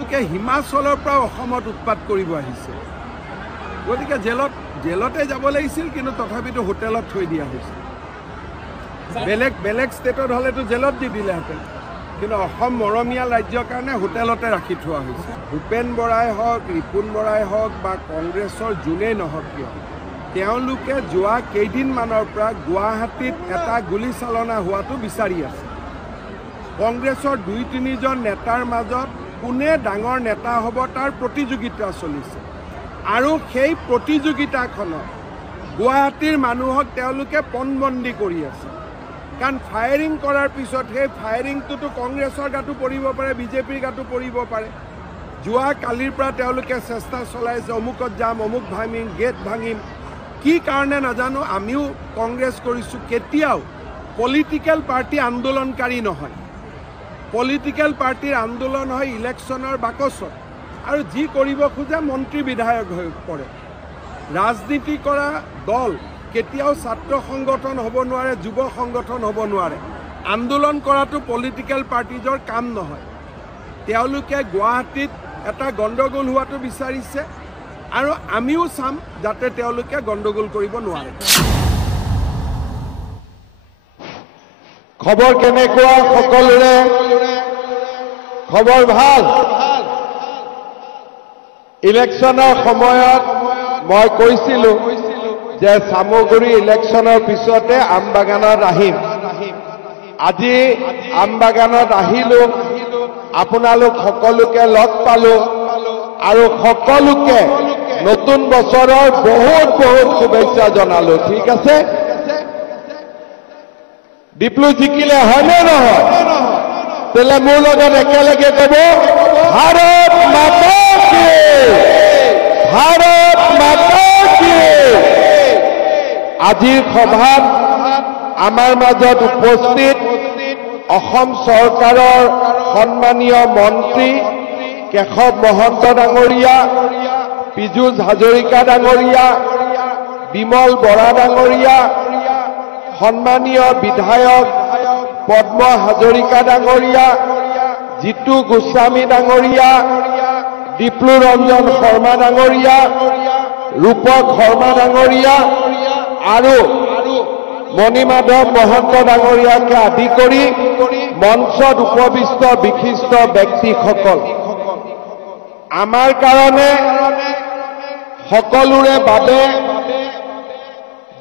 হিমাচলৰ পৰা অসমত উৎপাত কৰিব আহিছে গতিকে জেলতে যাব লাগিছিল কিন্তু তথাপিতো হোটেলত থৈ দিয়া হৈছে বেলেগ ষ্টেটত হলেতো জেলত দি দিলেহেঁতেন কিন্তু অসম মৰমীয়া ৰাজ্যৰ কাৰণে হোটেলতে ৰাখি থোৱা হৈছে ভূপেন বৰাই হওক ৰিপুণ বৰাই হওক বা কংগ্ৰেছৰ যোনেই নহওক কিয় তেওঁলোকে যোৱা কেইদিনমানৰ পৰা গুৱাহাটীত এটা গুলীচালনা হোৱাটো বিচাৰি আছে কংগ্ৰেছৰ 2-3জন নেতাৰ মাজত কোনে ডাঙৰ নেতা হ'ব তাৰ প্ৰতিযোগিতা চলিছে আৰু সেই প্ৰতিযোগিতাখনত গুৱাহাটীৰ মানুহক তেওঁলোকে পণবন্দী কৰি আছে কাৰণ ফায়াৰিং কৰাৰ পিছত সেই ফায়াৰিংটোতো কংগ্ৰেছৰ গাতো পৰিব পাৰে বিজেপিৰ গাতো পৰিব পাৰে যোৱা কালিৰ পৰা তেওঁলোকে চেষ্টা চলাইছে অমুকত যাম অমুক ভাঙিম গেট ভাঙিম কি কাৰণে নাজানো আমিও কংগ্ৰেছ কৰিছোঁ কেতিয়াও পলিটিক্যাল পাৰ্টি আন্দোলনকাৰী নহয় পলিটিক্যাল পাৰ্টিৰ আন্দোলন হয় ইলেকশ্যনৰ বাকচত আৰু যি কৰিব খোজে মন্ত্ৰী বিধায়ক হৈ পৰে ৰাজনীতি কৰা দল কেতিয়াও ছাত্ৰ সংগঠন হ'ব নোৱাৰে যুৱ সংগঠন হ'ব নোৱাৰে আন্দোলন কৰাটো পলিটিক্যাল পাৰ্টিজৰ কাম নহয় তেওঁলোকে গুৱাহাটীত এটা গণ্ডগোল হোৱাটো বিচাৰিছে আৰু আমিও চাম যাতে তেওঁলোকে গণ্ডগোল কৰিব নোৱাৰে খবৰ কেনেকুৱা সকলোৰে খবৰ ভাল ইলেকশ্যনৰ সময়ত মই কৈছিলোঁ যে সামগ্ৰী ইলেকশ্যনৰ পিছতে আমবাগানত আহিম আজি আমবাগানত আহিলোঁ আপোনালোক সকলোকে লগ পালোঁ আৰু সকলোকে নতুন বছৰৰ বহুত শুভেচ্ছা জনালোঁ ঠিক আছে ডিপ্লু জিকিলে হয়নে নহয় তেলে মোৰ লগত একেলগে ক'ব ভাৰত মাতা কি ভাৰত মাতা কি আজিৰ সভাত আমাৰ মাজত উপস্থিত অসম চৰকাৰৰ সন্মানীয় মন্ত্ৰী কেশৱ মহন্ত ডাঙৰীয়া পীযুষ হাজৰিকা ডাঙৰীয়া বিমল বৰা ডাঙৰীয়া সন্মানীয় বিধায়ক পদ্ম হাজৰিকা ডাঙৰীয়া জিতু গোস্বামী ডাঙৰীয়া ডিপ্লু ৰঞ্জন শৰ্মা ডাঙৰীয়া ৰূপক শৰ্মা ডাঙৰীয়া আৰু মণিমাধৱ মহন্ত ডাঙৰীয়াকে আদি কৰি মঞ্চত উপবিষ্ট বিশিষ্ট ব্যক্তিসকল আমাৰ কাৰণে সকলোৰে বাবে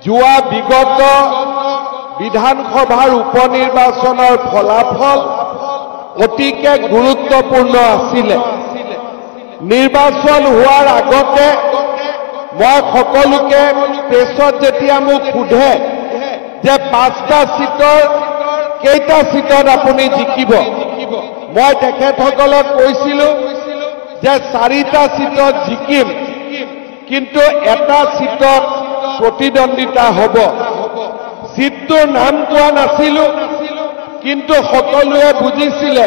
যোৱা বিগত বিধানসভাৰ উপনিৰ্বাচনৰ ফলাফল অতিকে গুৰুত্বপূৰ্ণ আছিলে নিৰ্বাচন হোৱাৰ আগতে মই সকলোকে প্ৰেছত যেতিয়া মোক সোধে যে 5টা সিটৰ কেইটা সিটত আপুনি জিকিব মই তেখেতসকলক কৈছিলোঁ যে 4টা সিটত জিকিম কিন্তু এটা সিটত প্ৰতিদ্বন্দ্বিতা হ'ব সিটটোৰ নাম কোৱা নাছিলোঁ কিন্তু সকলোৱে বুজিছিলে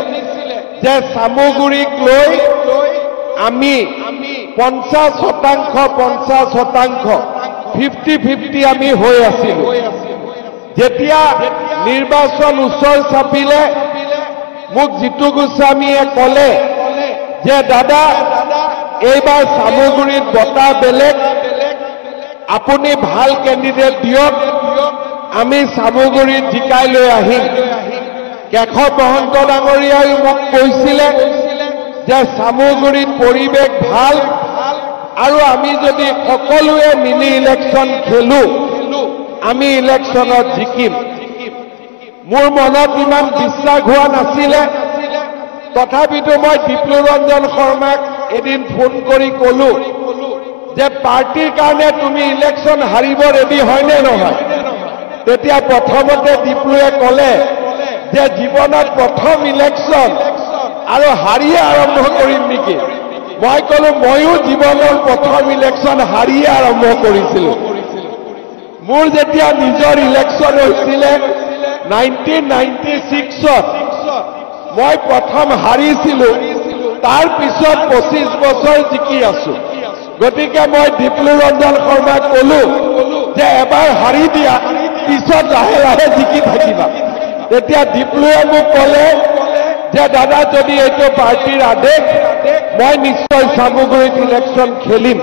যে সামগ্ৰীক লৈ আমি 50% 50-50 আমি হৈ আছিলোঁ যেতিয়া নিৰ্বাচন ওচৰ চাপিলে মোক জিতু গোস্বামীয়ে ক'লে যে দাদা এইবাৰ সামগ্ৰীত বঁটা বেলেগ আপুনি ভাল কেণ্ডিডেট দিয়ক আমি সামগ্ৰীত জিকাই লৈ আহিম কেশৱ মহন্ত ডাঙৰীয়াই মোক কৈছিলে যে সামগ্ৰীত পৰিৱেশ ভাল আৰু আমি যদি সকলোৱে মিলি ইলেকশ্যন খেলো আমি ইলেকশ্যনত জিকিম মোৰ মনত ইমান বিশ্বাস হোৱা নাছিলে তথাপিতো মই ডিপ্লু ৰঞ্জন শৰ্মাক এদিন ফোন কৰি ক'লো যে পাৰ্টিৰ কাৰণে তুমি ইলেকশ্যন হাৰিব ৰেডি হয়নে নহয় তেতিয়া প্ৰথমতে ডিপ্লুৱে ক'লে যে জীৱনত প্ৰথম ইলেকশ্যন আৰু হাৰিয়ে আৰম্ভ কৰিম নেকি মই ক'লো ময়ো জীৱনৰ প্ৰথম ইলেকশ্যন হাৰিয়ে আৰম্ভ কৰিছিলোঁ মোৰ যেতিয়া নিজৰ ইলেকশ্যন হৈছিলে 1996ত মই প্ৰথম হাৰিছিলোঁ তাৰ পিছত 25 বছৰ জিকি আছোঁ গতিকে মই ডিপ্লু ৰঞ্জন শৰ্মাক ক'লো যে এবাৰ হাৰি দিয়া পিছত লাহে লাহে জিকি থাকিবা তেতিয়া ডিপ্লুৱে মোক ক'লে যে দাদা যদি এইটো পাৰ্টিৰ আদেশ মই নিশ্চয় সামগ্ৰীত ইলেকশ্যন খেলিম।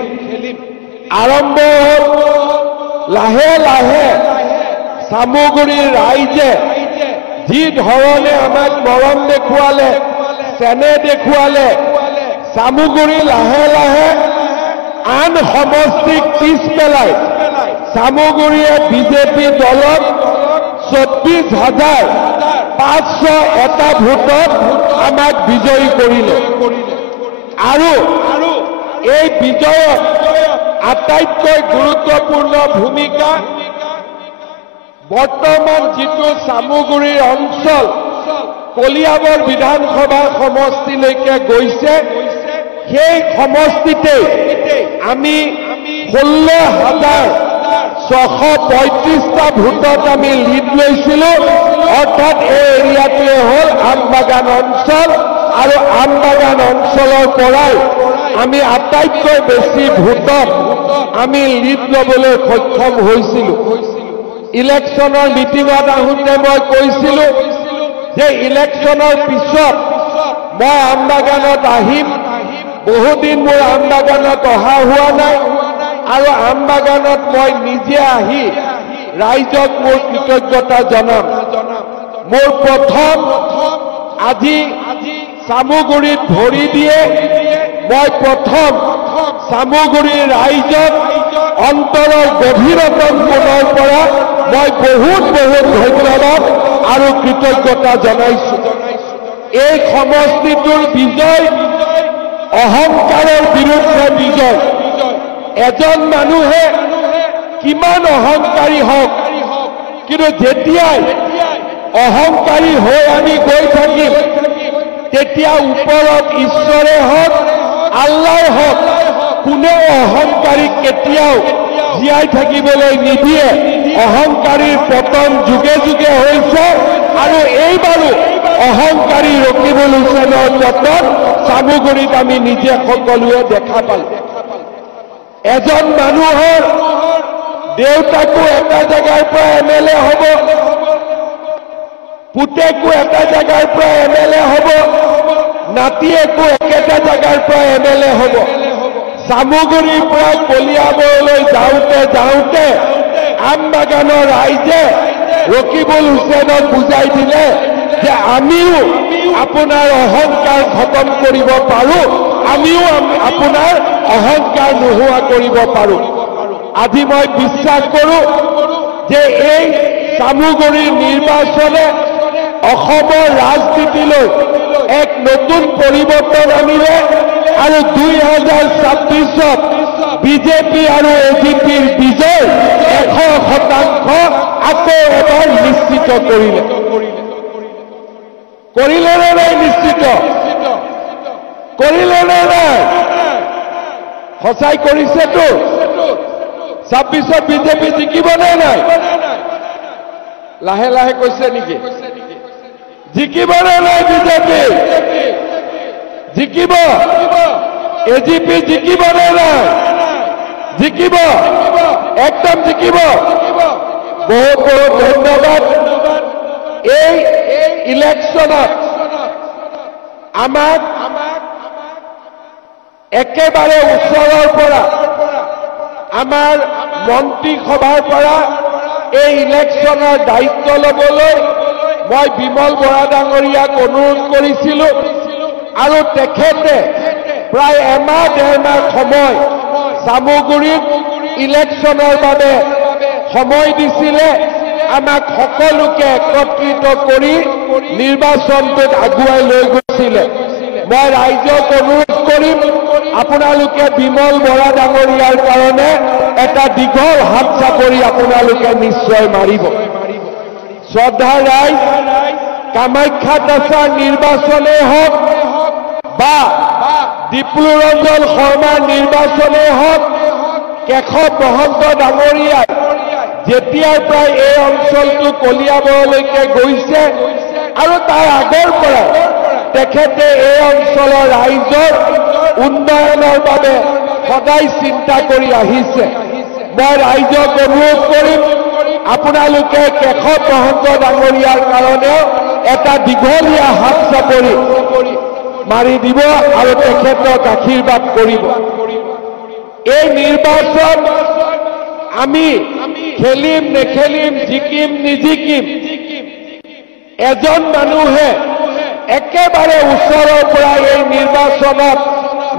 আৰম্ভ হ'ল লাহে লাহে সামগ্ৰীৰ ৰাইজে যি ধৰণে আমাক মৰম দেখুৱালে, চেনেহ দেখুৱালে, সামগ্ৰী লাহে লাহে আন সমষ্টিক পিছ পেলাই সামগ্ৰীয়ে বিজেপি দলত 24,501 ভোটত আমাক বিজয়ী কৰিলে। আৰু এই বিজয়ত আটাইতকৈ গুৰুত্বপূৰ্ণ ভূমিকা বৰ্তমান যিটো সামগ্ৰীৰ অঞ্চল কলিয়াবৰ বিধানসভা সমষ্টিলৈকে গৈছে, সেই সমষ্টিতে আমি 16,635টা ভোটত আমি লিড লৈছিলোঁ। অৰ্থাৎ এই এৰিয়াটোৱে হ'ল আমবাগান অঞ্চল, আৰু আমবাগান অঞ্চলৰ পৰাই আমি আটাইতকৈ বেছি ভোটত আমি লিড ল'বলৈ সক্ষম হৈছিলোঁ। ইলেকশ্যনৰ মিটিঙত আহোঁতে মই কৈছিলোঁ যে ইলেকশ্যনৰ পিছত মই আমবাগানত আহিম। বহুদিন মোৰ আমবাগানত অহা হোৱা নাই, আৰু আমবাগানত মই নিজে আহি ৰাইজক মোৰ কৃতজ্ঞতা জনাম। মোৰ প্ৰথম আজি সামগ্ৰীত ভৰি দিয়ে মই প্ৰথম সামগ্ৰীৰ ৰাইজক অন্তৰৰ গভীৰতম কোণৰ পৰা মই বহুত বহুত ধন্যবাদ আৰু কৃতজ্ঞতা জনাইছোঁ। এই সমষ্টিটোৰ বিজয় অহংকাৰৰ বিৰুদ্ধে বিজয়। এজন মানুহে কিমান অহংকাৰী হওক, কিন্তু যেতিয়াই অহংকাৰী হৈ আমি গৈ থাকিম, তেতিয়া ওপৰত ঈশ্বৰে হওক, আল্লাই হওক, কোনেও অহংকাৰীক কেতিয়াও জীয়াই থাকিবলৈ নিদিয়ে। অহংকাৰীৰ পতন যুগে যুগে হৈছে, আৰু এইবাৰো অহংকাৰী ৰকিবুল হুছেইনৰ পতন সামগ্ৰীত আমি নিজে সকলোৱে দেখা পালোঁ। এজন মানুহৰ দেউতাকো এটা জেগাৰ পৰা MLA হ'ব, পুতেকো এটা জেগাৰ পৰা MLA হ'ব, নাতিয়েকো একেটা জেগাৰ পৰা MLA হ'ব। সামগ্ৰীৰ পৰা কলিয়াবৰলৈ যাওঁতে যাওঁতে আমবাগানৰ ৰাইজে ৰকিবুল হুছেইনক বুজাই দিলে যে আমিও আপোনাৰ অহংকাৰ খতম কৰিব পাৰোঁ, আমিও আপোনাৰ অহংকাৰ নোহোৱা কৰিব পাৰোঁ। আজি মই বিশ্বাস কৰোঁ যে এই সামগ্ৰীৰ নিৰ্বাচনে অসমৰ ৰাজনীতিলৈ এক নতুন পৰিৱৰ্তন আনিলে, আৰু 2026ত বিজেপি আৰু AGPৰ বিজয় 100% আকৌ এবাৰ নিশ্চিত কৰিলে। কৰিলে নে নাই? নিশ্চিত কৰিলে নে নাই? সঁচাই কৰিছেতো। 26ত বিজেপি জিকিব নে নাই? লাহে লাহে কৈছে নেকি? জিকিব নে নাই? বিজেপি জিকিব। AGP জিকিব নে নাই? জিকিব, একদম জিকিব। বহুত বহুত ধন্যবাদ। এই ইলেকশ্যনত আমাক একেবাৰে ওচৰৰ পৰা আমাৰ মন্ত্ৰীসভাৰ পৰা এই ইলেকশ্যনৰ দায়িত্ব ল'বলৈ মই বিমল বৰা ডাঙৰীয়াক অনুৰোধ কৰিছিলোঁ, আৰু তেখেতে প্ৰায় এমাহ ডেৰমাহ সময় সামগ্ৰীত ইলেকশ্যনৰ বাবে সময় দিছিলে। আমাক সকলোকে একত্ৰিত কৰি নিৰ্বাচনটোত আগুৱাই লৈ গৈছিলে। মই ৰাইজক অনুৰোধ কৰিম, আপোনালোকে বিমল বৰা ডাঙৰীয়াৰ কাৰণে এটা দীঘল হাত চাপৰি আপোনালোকে নিশ্চয় মাৰিব। শ্ৰদ্ধা ৰাইজ, কামাখ্যাত আছা নিৰ্বাচনে হওক বা ডিপ্লুৰঞ্জন শৰ্মাৰ নিৰ্বাচনে হওক, কেশৱ মহন্ত ডাঙৰীয়াই যেতিয়াৰ পৰাই এই অঞ্চলটো কলিয়াবৰলৈকে গৈছে, আৰু তাৰ আগৰ পৰা তেখেতে এই অঞ্চলৰ ৰাইজৰ উন্নয়নৰ বাবে সদায় চিন্তা কৰি আহিছে। মই ৰাইজক অনুৰোধ কৰিম, আপোনালোকে কেশৱ মহন্ত ডাঙৰীয়াৰ কাৰণেও এটা দীঘলীয়া হাত চাপৰি মাৰি দিব আৰু তেখেতক আশীৰ্বাদ কৰিব। এই নিৰ্বাচন আমি খেলিম নেখেলিম, জিকিম নিজিকিম, এজন মানুহে একেবাৰে ওচৰৰ পৰা এই নিৰ্বাচনত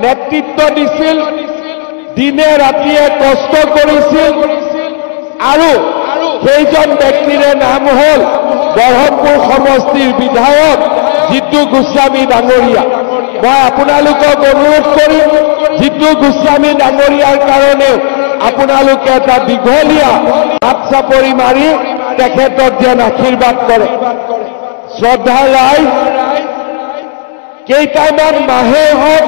নেতৃত্ব দিছিল, দিনে ৰাতিয়ে কষ্ট কৰিছিল আৰু সেইজন ব্যক্তিৰে নাম হ'ল বৰহমপুৰ সমষ্টিৰ বিধায়ক জিতু গোস্বামী ডাঙৰীয়া। মই আপোনালোকক অনুৰোধ কৰিম, জিতু গোস্বামী ডাঙৰীয়াৰ কাৰণেও আপোনালোকে এটা দীঘলীয়া হাত চাপৰি মাৰি তেখেতক যেন আশীৰ্বাদ কৰে। শ্ৰদ্ধা ৰাইজ, কেইটামান মাহে হওক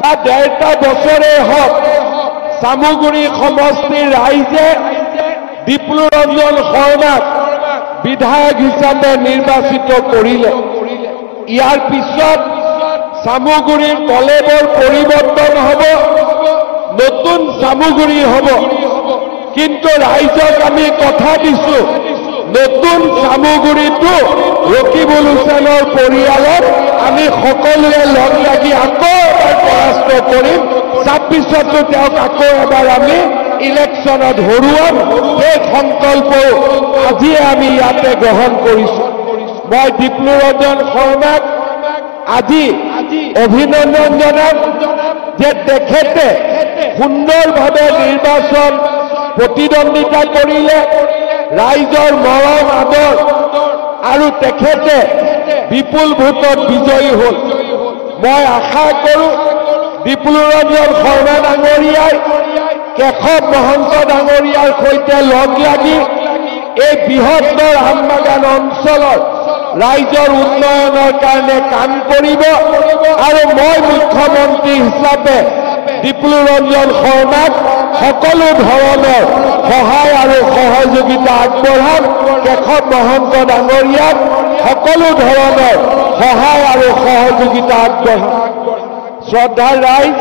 বা ডেৰটা বছৰে হওক চামুগুৰি সমষ্টিৰ ৰাইজে ডিপ্লু ৰঞ্জন শৰ্মাক বিধায়ক হিচাপে নিৰ্বাচিত কৰিলে। ইয়াৰ পিছত চামুগুৰিৰ কলেবৰ পৰিৱৰ্তন হ'ব, নতুন চামুগুৰি হ'ব। কিন্তু ৰাইজক আমি কথা দিছো, নতুন চামুগুৰিটো ৰকিবুল হুছেইনৰ পৰিয়ালত আমি সকলোৱে লগ লাগি আকৌ এবাৰ পৰাস্ত কৰিম। 26তো তেওঁক আকৌ এবাৰ আমি ইলেকশ্যনত হৰুৱাম। সেই সংকল্প আজিয়ে আমি ইয়াতে গ্ৰহণ কৰিছো। মই ডিপ্লু ৰঞ্জন শৰ্মাক আজি অভিনন্দন জনাম যে তেখেতে সুন্দৰভাৱে নিৰ্বাচন প্ৰতিদ্বন্দ্বিতা কৰিলে, ৰাইজৰ মৰম আদৰ আৰু তেখেতে বিপুল ভোটত বিজয়ী হ'ল। মই আশা কৰোঁ ডিপ্লু ৰঞ্জন শৰ্মা ডাঙৰীয়াই কেশৱ মহন্ত ডাঙৰীয়াৰ সৈতে লগ লাগি এই বৃহত্তৰ আমবাগান অঞ্চলৰ ৰাইজৰ উন্নয়নৰ কাৰণে কাম কৰিব আৰু মই মুখ্যমন্ত্ৰী হিচাপে ডিপ্লু ৰঞ্জন শৰ্মাক সকলো ধৰণৰ সহায় আৰু সহযোগিতা আগবঢ়াম। কেশৱ মহন্ত ডাঙৰীয়াক সকলো ধৰণৰ সহায় আৰু সহযোগিতা আগবঢ়াম। শ্ৰদ্ধাৰ ৰাইজ,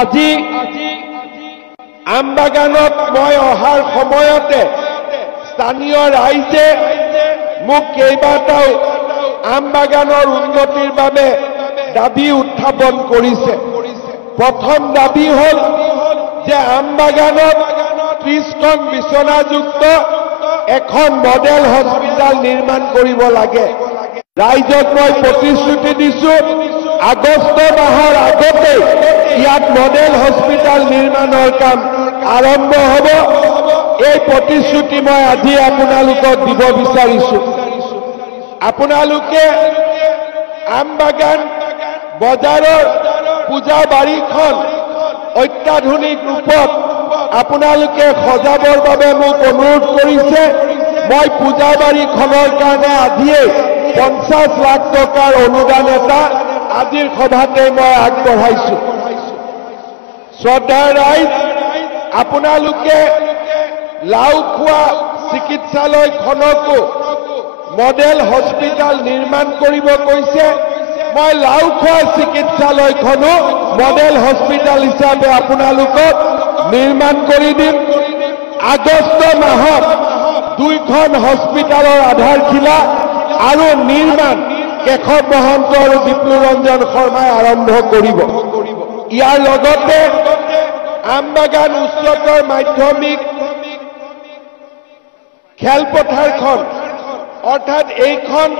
আজি আমবাগানত মই অহাৰ সময়তে স্থানীয় ৰাইজে মোক কেইবাটাও আমবাগানৰ উন্নতিৰ বাবে দাবী উত্থাপন কৰিছে। প্ৰথম দাবী হ'ল যে আমবাগানত 30খন বিচনাযুক্ত এখন মডেল হস্পিটাল নিৰ্মাণ কৰিব লাগে। ৰাইজক মই প্ৰতিশ্ৰুতি দিছো, আগষ্ট মাহৰ আগতে ইয়াত মডেল হস্পিটাল নিৰ্মাণৰ কাম আৰম্ভ হ'ব। এই প্ৰতিশ্ৰুতি মই আজি আপোনালোকক দিব বিচাৰিছো। আপোনালোকে আমবাগান বজাৰৰ পূজা বাৰীখন অত্যাধুনিক ৰূপত আপোনালোকে সজাবৰ বাবে মোক অনুৰোধ কৰিছে। মই পূজা বাৰীখনৰ কাৰণে আজিয়ে 50 লাখ টকাৰ অনুদান এটা আজিৰ সভাতে মই আগবঢ়াইছো। শ্ৰদ্ধাৰ ৰাইজ, আপোনালোকে লাওখোৱা চিকিৎসালয়খনকো মডেল হস্পিটাল নিৰ্মাণ কৰিব কৈছে। মই লাওখোৱা চিকিৎসালয়খনো মডেল হস্পিটাল হিচাপে আপোনালোকক নিৰ্মাণ কৰি দিম। আগষ্ট মাহত 2খন হস্পিটালৰ আধাৰশিলা আৰু নিৰ্মাণ কেশৱ মহন্ত আৰু ডিপ্লু ৰঞ্জন শৰ্মাই আৰম্ভ কৰিব। ইয়াৰ লগতে আমবাগান উচ্চতৰ মাধ্যমিক খেলপথাৰখন অৰ্থাৎ এইখন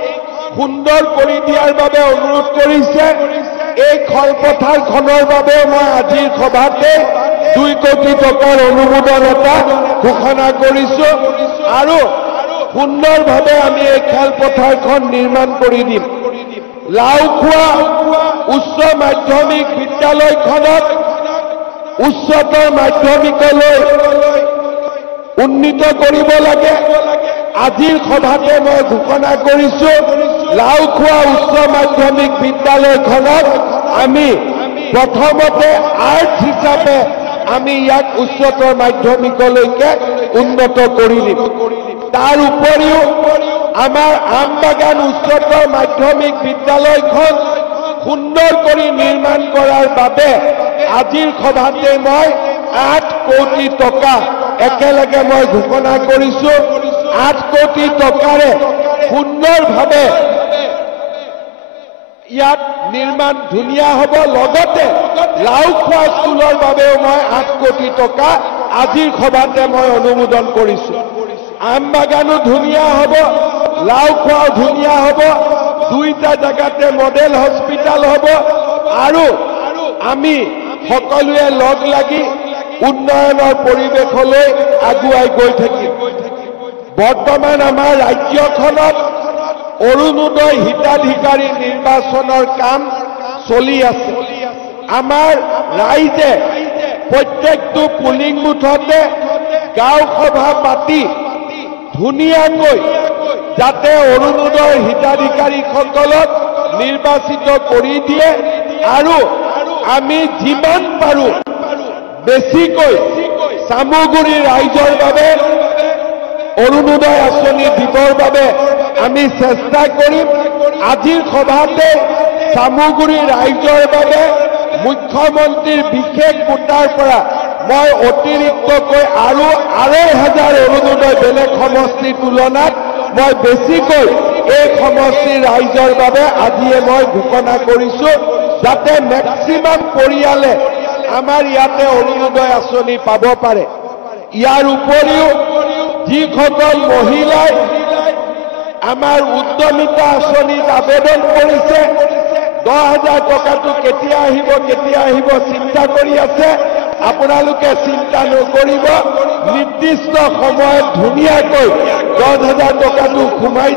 সুন্দৰ কৰি দিয়াৰ বাবে অনুৰোধ কৰিছে। এই খেলপথাৰখনৰ বাবে মই আজিৰ সভাতে 2 কোটি টকাৰ অনুমোদন এটা ঘোষণা কৰিছো আৰু সুন্দৰভাৱে আমি এই খেলপথাৰখন নিৰ্মাণ কৰি দিম। লাওখোৱা উচ্চ মাধ্যমিক বিদ্যালয়খনক উচ্চতৰ মাধ্যমিকলৈ উন্নীত কৰিব লাগে। আজিৰ সভাতে মই ঘোষণা কৰিছো, লাওখোৱা উচ্চ মাধ্যমিক বিদ্যালয়খনক আমি প্ৰথমতে আৰ্টছ হিচাপে আমি ইয়াক উচ্চতৰ মাধ্যমিকলৈকে উন্নত কৰি দিম। তাৰ উপৰিও আমাৰ আমবাগান উচ্চতৰ মাধ্যমিক বিদ্যালয়খন সুন্দৰ কৰি নিৰ্মাণ কৰাৰ বাবে আজিৰ সভাতে মই 8 কোটি টকা একেলগে মই ঘোষণা কৰিছো। 8 কোটি টকাৰে সুন্দৰভাৱে ইয়াত নিৰ্মাণ ধুনীয়া হ'ব। লগতে লাওখোৱা স্কুলৰ বাবেও মই 8 কোটি টকা আজিৰ সভাতে মই অনুমোদন কৰিছোঁ। আমবাগানো ধুনীয়া হ'ব, লাওখোৱাও ধুনীয়া হ'ব, দুইটা জাগাতে মডেল হস্পিটাল হ'ব আৰু আমি সকলোৱে লগ লাগি উন্নয়নৰ পৰিৱেশলৈ আগুৱাই গৈ থাকিম। বৰ্তমান আমাৰ ৰাজ্যখনত অৰুণোদয় হিতাধিকাৰী নিৰ্বাচনৰ কাম চলি আছে। আমাৰ ৰাইজে প্ৰত্যেকটো পুলিং বুথতে গাঁও সভা পাতি ধুনীয়াকৈ যাতে অৰুণোদয় হিতাধিকাৰীসকলক নিৰ্বাচিত কৰি দিয়ে আৰু আমি যিমান পাৰোঁ বেছিকৈ চামগুৰি ৰাইজৰ বাবে অৰুণোদয় আঁচনি দিবৰ বাবে আমি চেষ্টা কৰিম। আজিৰ সভাতে চামগুৰি ৰাইজৰ বাবে মুখ্যমন্ত্ৰীৰ বিশেষ কোটাৰ পৰা মই অতিৰিক্তকৈ আৰু 2,500 অৰুণোদয় বেলেগ সমষ্টিৰ তুলনাত মই বেছিকৈ এই সমষ্টিৰ ৰাইজৰ বাবে আজিয়ে মই ঘোষণা কৰিছোঁ যাতে মেক্সিমাম পৰিয়ালে আমাৰ ইয়াতে অৰুণোদয় আঁচনি পাব পাৰে। ইয়াৰ উপৰিও যিসকল মহিলাই আমাৰ উদ্যমিতা আঁচনিত আবেদন কৰিছে 10,000 টকাটো কেতিয়া আহিব চিন্তা কৰি আছে। আপোনালোকে চিন্তা নকৰিব, নিৰ্দিষ্ট সময়ত ধুনীয়াকৈ 10,000 টকাটো সোমাই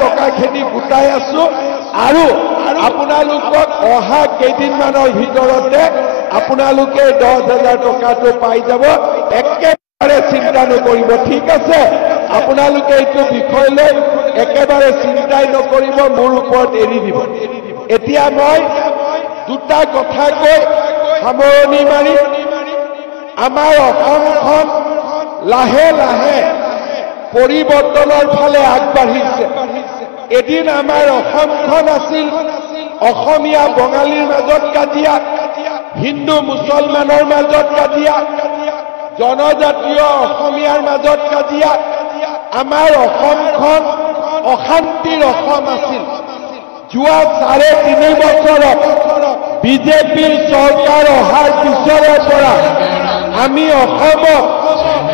টকাখিনি গোটাই আছো আৰু আপোনালোকক অহা কেইদিনমানৰ ভিতৰতে আপোনালোকে 10,000 টকাটো পাই যাব। একেবাৰে চিন্তা নকৰিব, ঠিক আছে? আপোনালোকে এইটো বিষয় লৈ একেবাৰে চিন্তাই নকৰিব, মোৰ ওপৰত এৰি দিব। এতিয়া মই দুটা কথা কৈ সামৰণি মাৰি আমাৰ অসমখন লাহে লাহে পৰিৱৰ্তনৰ ফালে আগবাঢ়িছে। এদিন আমাৰ অসমখন আছিল অসমীয়া বঙালীৰ মাজত কাজিয়া, হিন্দু মুছলমানৰ মাজত কাজিয়া, জনজাতীয় অসমীয়াৰ মাজত কাজিয়া। আমাৰ অসমখন অশান্তিৰ অসম আছিল। যোৱা 3.5 বছৰত বিজেপিৰ চৰকাৰ অহাৰ পিছৰে পৰা আমি অসমত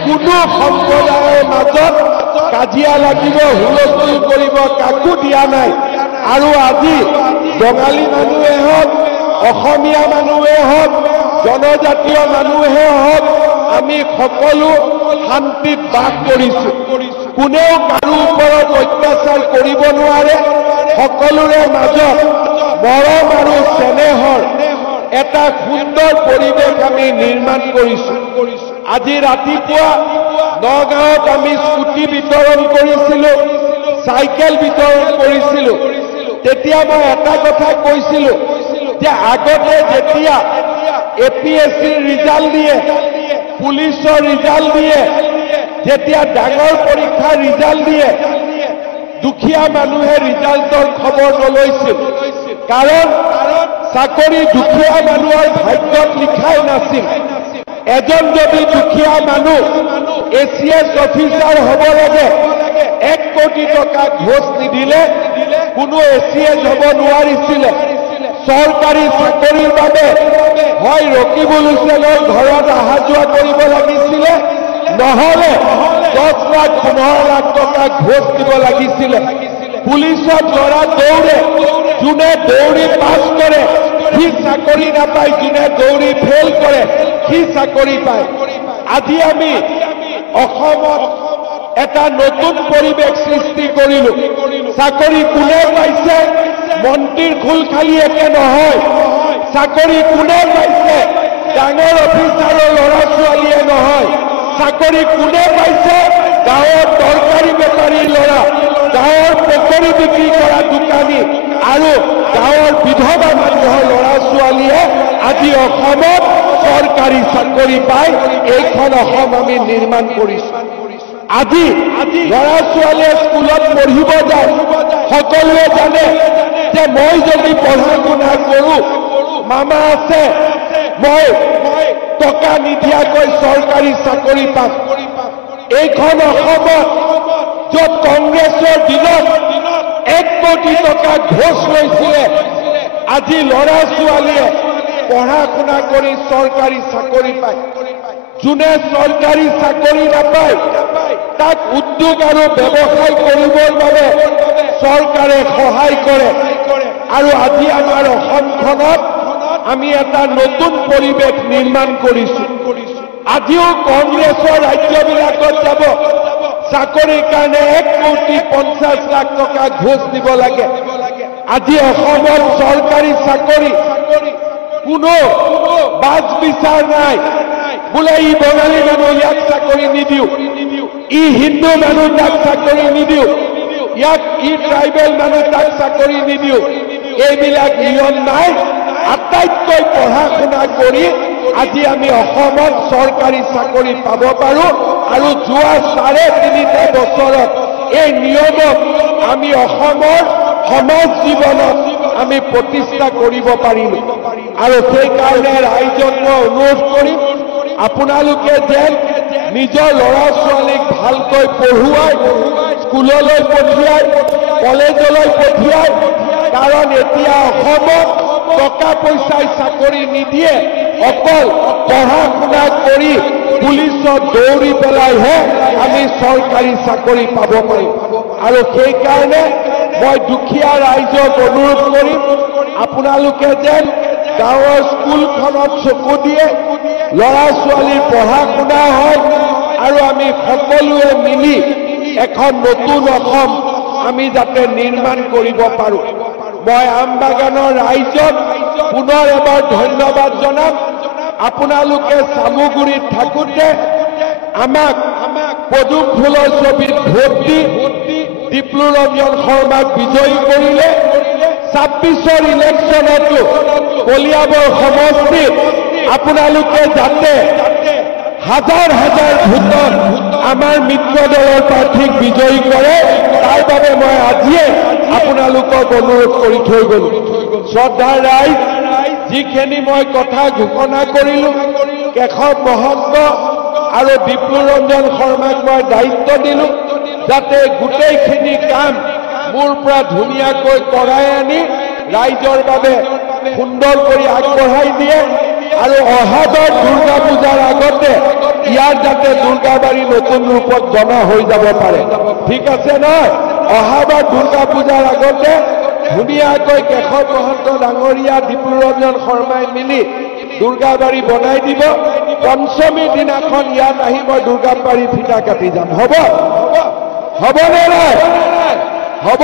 কোনো সম্প্ৰদায়ৰ মাজত কাজিয়া লাগিব, হুলস্থুল কৰিব কাকো দিয়া নাই। আৰু আজি বঙালী মানুহে হওক, অসমীয়া মানুহে হওক, জনজাতীয় মানুহে হওক, আমি সকলো শান্তিত বাস কৰিছোঁ। কোনেও কাৰো ওপৰত অত্যাচাৰ কৰিব নোৱাৰে। সকলোৰে মাজত মৰম আৰু চেনেহৰ এটা সুন্দৰ পৰিৱেশ আমি নিৰ্মাণ কৰিছোঁ। আজি ৰাতিপুৱা নগাঁৱত আমি স্কুটি বিতৰণ কৰিছিলোঁ, চাইকেল বিতৰণ কৰিছিলোঁ। তেতিয়া মই এটা কথা কৈছিলোঁ যে আগতে যেতিয়া APSCৰ ৰিজাল্ট দিয়ে, পুলিচৰ ৰিজাল্ট দিয়ে, যেতিয়া ডাঙৰ পৰীক্ষাৰ ৰিজাল্ট দিয়ে, দুখীয়া মানুহে ৰিজাল্টৰ খবৰ নলৈছিল। কাৰণ চাকৰি দুখীয়া মানুহৰ ভাগ্যত লিখাই নাছিল। এজন যদি দুখীয়া মানুহ ACS অফিচাৰ হ'ব লাগে, 1 কোটি টকা ঘোষ নিদিলে কোনো ACS হ'ব নোৱাৰিছিলে। চৰকাৰী চাকৰিৰ বাবে হয় ৰকিবুল হুছেইনৰ ঘৰত অহা যোৱা কৰিব লাগিছিলে, নহ'লে 10 লাখ 15 লাখ টকা ঘোষ দিব লাগিছিলে। পুলিচত ল'ৰা দৌৰে, যোনে দৌৰি পাছ কৰে সি চাকৰি নাপায়, যোনে দৌৰি ফেল কৰে সি চাকৰি পায়। আজি আমি অসমত এটা নতুন পৰিৱেশ সৃষ্টি কৰিলোঁ। চাকৰি কোনে পাইছে, মন্ত্ৰীৰ খোল খালি একে নহয়। চাকৰি কোনে পাইছে? ডাঙৰ অফিচাৰৰ ল'ৰা ছোৱালীয়ে নহয়। চাকৰি কোনে পাইছে? গাঁৱৰ তৰকাৰী বেপাৰীৰ ল'ৰা, গাঁৱৰ পকৰি বিক্ৰী কৰা দোকানী আৰু গাঁৱৰ বিধৱা মানুহৰ ল'ৰা ছোৱালীয়ে আজি অসমত চৰকাৰী চাকৰি পাই এইখন অসম আমি নিৰ্মাণ কৰিছো। আজি ল'ৰা ছোৱালীয়ে স্কুলত পঢ়িব যায়, সকলোৱে জানে যে মই যদি পঢ়া শুনা কৰো, মামা আছে, মই টকা নিদিয়াকৈ চৰকাৰী চাকৰি পাম। এইখন অসমত য'ত কংগ্ৰেছৰ দিনত 1 কোটি টকা ঘোষ লৈছিলে, আজি ল'ৰা ছোৱালীয়ে পঢ়া শুনা কৰি চৰকাৰী চাকৰি পায়। যোনে চৰকাৰী চাকৰি নাপায় তাক উদ্যোগ আৰু ব্যৱসায় কৰিবৰ বাবে চৰকাৰে সহায় কৰে। আৰু আজি আমাৰ অসমখনত আমি এটা নতুন পৰিৱেশ নিৰ্মাণ কৰিছো। আজিও কংগ্ৰেছৰ ৰাজ্যবিলাকত যাব, চাকৰিৰ কাৰণে 1,50,00,000 টকা ঘোষ দিব লাগে। আজি অসমত চৰকাৰী চাকৰি কোনো বাজ বিচাৰ নাই। বোলে ই বঙালী মানুহ, ইয়াক চাকৰি নিদিওঁ, ই হিন্দু মানুহ, তাক চাকৰি নিদিওঁ, ইয়াক ই ট্ৰাইবেল মানুহ, তাক চাকৰি নিদিওঁ, এইবিলাক নিয়ম নাই। আটাইতকৈ পঢ়া শুনা কৰি আজি আমি অসমত চৰকাৰী চাকৰি পাব পাৰো। আৰু যোৱা 3.5 বছৰত এই নিয়মক আমি অসমৰ সমাজ জীৱনত আমি প্ৰতিষ্ঠা কৰিব পাৰিলো। আৰু সেইকাৰণে ৰাইজক মই অনুৰোধ কৰিম, আপোনালোকে যেন নিজৰ ল'ৰা ছোৱালীক ভালকৈ পঢ়ুৱাই, স্কুললৈ পঠিয়াই, কলেজলৈ পঠিয়াই। কাৰণ এতিয়া অসমত টকা পইচাই চাকৰি নিদিয়ে, অকল পঢ়া শুনা কৰি পুলিচত দৌৰি পেলাইহে আমি চৰকাৰী চাকৰি পাব পাৰিম। আৰু সেইকাৰণে মই দুখীয়া ৰাইজক অনুৰোধ কৰিম, আপোনালোকে যেন গাঁৱৰ স্কুলখনত চকু দিয়ে, ল'ৰা ছোৱালীৰ পঢ়া শুনা হয় আৰু আমি সকলোৱে মিলি এখন নতুন অসম আমি যাতে নিৰ্মাণ কৰিব পাৰো। মই আমবাগানৰ ৰাইজক পুনৰ এবাৰ ধন্যবাদ জনাম। আপোনালোকে চামুগুৰিত থাকোঁতে আমাক পদুম ফুলৰ ছবিত ভোট দি ডিপ্লু ৰঞ্জন শৰ্মাক বিজয়ী কৰিলে। 26ৰ ইলেকশ্যনতো কলিয়াবৰ সমষ্টিত আপোনালোকে যাতে হাজাৰ হাজাৰ ভোটত আমাৰ মিত্ৰ দলৰ প্ৰাৰ্থীক বিজয়ী কৰে, তাৰ বাবে মই আজিয়ে আপোনালোকক অনুৰোধ কৰি থৈ গলো। শ্ৰদ্ধাৰ ৰাইজ, যিখিনি মই কথা ঘোষণা কৰিলো, কেশৱ মহন্ত আৰু ডিপ্লু ৰঞ্জন শৰ্মাক মই দায়িত্ব দিলো যাতে গোটেইখিনি কাম মোৰ পৰা ধুনীয়াকৈ কৰাই আনি ৰাইজৰ বাবে সুন্দৰ কৰি আগবঢ়াই দিয়ে। আৰু অহাবাৰ দুৰ্গা পূজাৰ আগতে ইয়াৰ যাতে দুৰ্গাবাৰী নতুন ৰূপত জমা হৈ যাব পাৰে। ঠিক আছে নহয়? অহাবাৰ দুৰ্গা পূজাৰ আগতে ধুনীয়াকৈ কেশৱ মহন্ত ডাঙৰীয়া, ডিপ্লু ৰঞ্জন শৰ্মাই মিলি দুৰ্গাবাৰী বনাই দিব। পঞ্চমীৰ দিনাখন ইয়াত আহি মই দুৰ্গাবাৰী ফিটা কাটি যাম। হ'ব? হ'বনে নাই? হ'ব।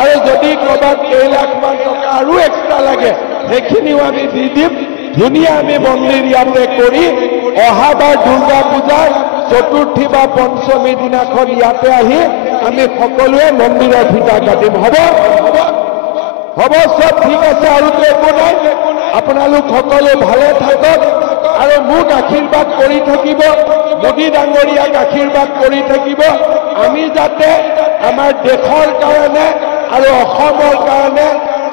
আৰু যদি ক'ৰবাত কেইলাখমান টকা আৰু এক্সট্ৰা লাগে, সেইখিনিও আমি দি দিম। ধুনীয়া আমি মন্দিৰ ইয়াতে কৰি অহাবাৰ দুৰ্গা পূজাৰ চতুৰ্থী বা পঞ্চমী দিনাখন ইয়াতে আহি আমি সকলোৱে মন্দিৰৰ ফিটা কাটিম। হ'ব? হ'ব, চব ঠিক আছে। আৰুতো একো নাই। আপোনালোক সকলো ভালে থাকক আৰু মোক আশীৰ্বাদ কৰি থাকিব, মোদী ডাঙৰীয়াক আশীৰ্বাদ কৰি থাকিব। আমি যাতে আমাৰ দেশৰ কাৰণে আৰু অসমৰ কাৰণে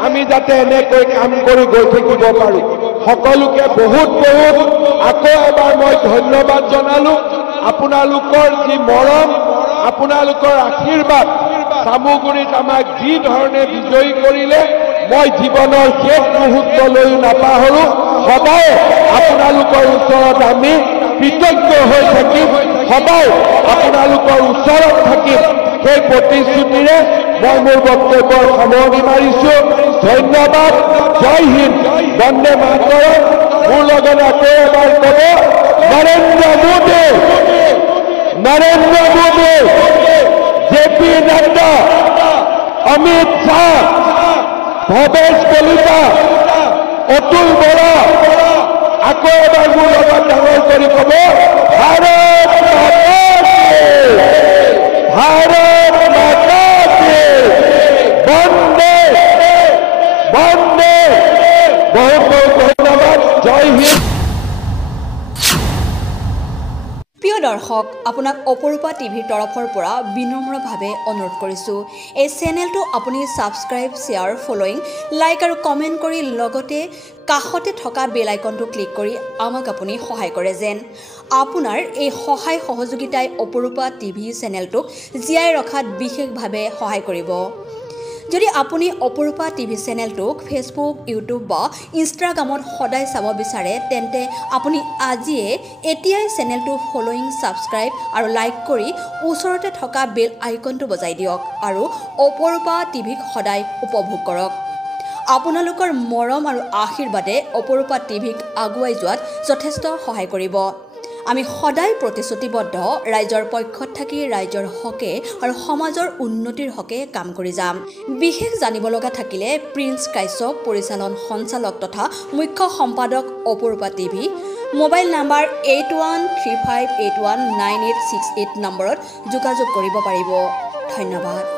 আমি যাতে এনেকৈ কাম কৰি গৈ থাকিব পাৰো। সকলোকে বহুত বহুত আকৌ এবাৰ মই ধন্যবাদ জনালো। আপোনালোকৰ যি মৰম, আপোনালোকৰ আশীৰ্বাদ চামুগুৰিত আমাক যি ধৰণে বিজয়ী কৰিলে, মই জীৱনৰ শেষ মুহূৰ্তলৈও নাপাহৰো। সদায় আপোনালোকৰ ওচৰত আমি কৃতজ্ঞ হৈ থাকিম, সদায় আপোনালোকৰ ওচৰত থাকিম। সেই প্ৰতিশ্ৰুতিৰে মই মোৰ বক্তব্যৰ সামৰণি মাৰিছো। ধন্যবাদ। জয় হিন্দ, বন্দে মাতৰম। মোৰ লগত আকৌ এবাৰ ক'ব, নৰেন্দ্ৰ মোদী, নৰেন্দ্ৰ মোদী, জেপি নাড্ডা, অমিত শ্বাহ, ভৱেশ কলিতা, অতুল বৰা আকৌ এবাৰ মোৰ লগত ডাঙৰ কৰি ক'ব ভাৰত মাতা কি বন্দে বন্দে বহুত বহুত ধন্যবাদ জয় হিন্দ প্ৰিয় দৰ্শক আপোনাক অপৰূপা টিভিৰ তৰফৰ পৰা বিনম্ৰভাৱে অনুৰোধ কৰিছোঁ এই চেনেলটো আপুনি ছাবস্ক্ৰাইব শ্বেয়াৰ ফলোইং লাইক আৰু কমেণ্ট কৰি লগতে কাষতে থকা বেল আইকনটো ক্লিক কৰি আমাক আপুনি সহায় কৰে যেন আপোনাৰ এই সহায় সহযোগিতাই অপৰূপা টিভি চেনেলটোক জীয়াই ৰখাত বিশেষভাৱে সহায় কৰিব যদি আপুনি অপৰূপা টিভি চেনেলটোক ফেচবুক ইউটিউব বা ইনষ্টাগ্ৰামত সদায় চাব বিচাৰে তেন্তে আপুনি আজিয়ে এতিয়াই চেনেলটো ফলোইং ছাবস্ক্ৰাইব আৰু লাইক কৰি ওচৰতে থকা বেল আইকনটো বজাই দিয়ক আৰু অপৰূপা টিভিক সদায় উপভোগ কৰক আপোনালোকৰ মৰম আৰু আশীৰ্বাদে অপৰূপা টিভিক আগুৱাই যোৱাত যথেষ্ট সহায় কৰিব আমি সদায় প্ৰতিশ্ৰুতিবদ্ধ ৰাইজৰ পক্ষত থাকি ৰাইজৰ হকে আৰু সমাজৰ উন্নতিৰ হকে কাম কৰি যাম বিশেষ জানিব লগা থাকিলে প্ৰিন্স কাশ্যপ পৰিচালন সঞ্চালক তথা মুখ্য সম্পাদক অপৰূপা টিভি মোবাইল নাম্বাৰ 8135819868 নম্বৰত যোগাযোগ কৰিব পাৰিব ধন্যবাদ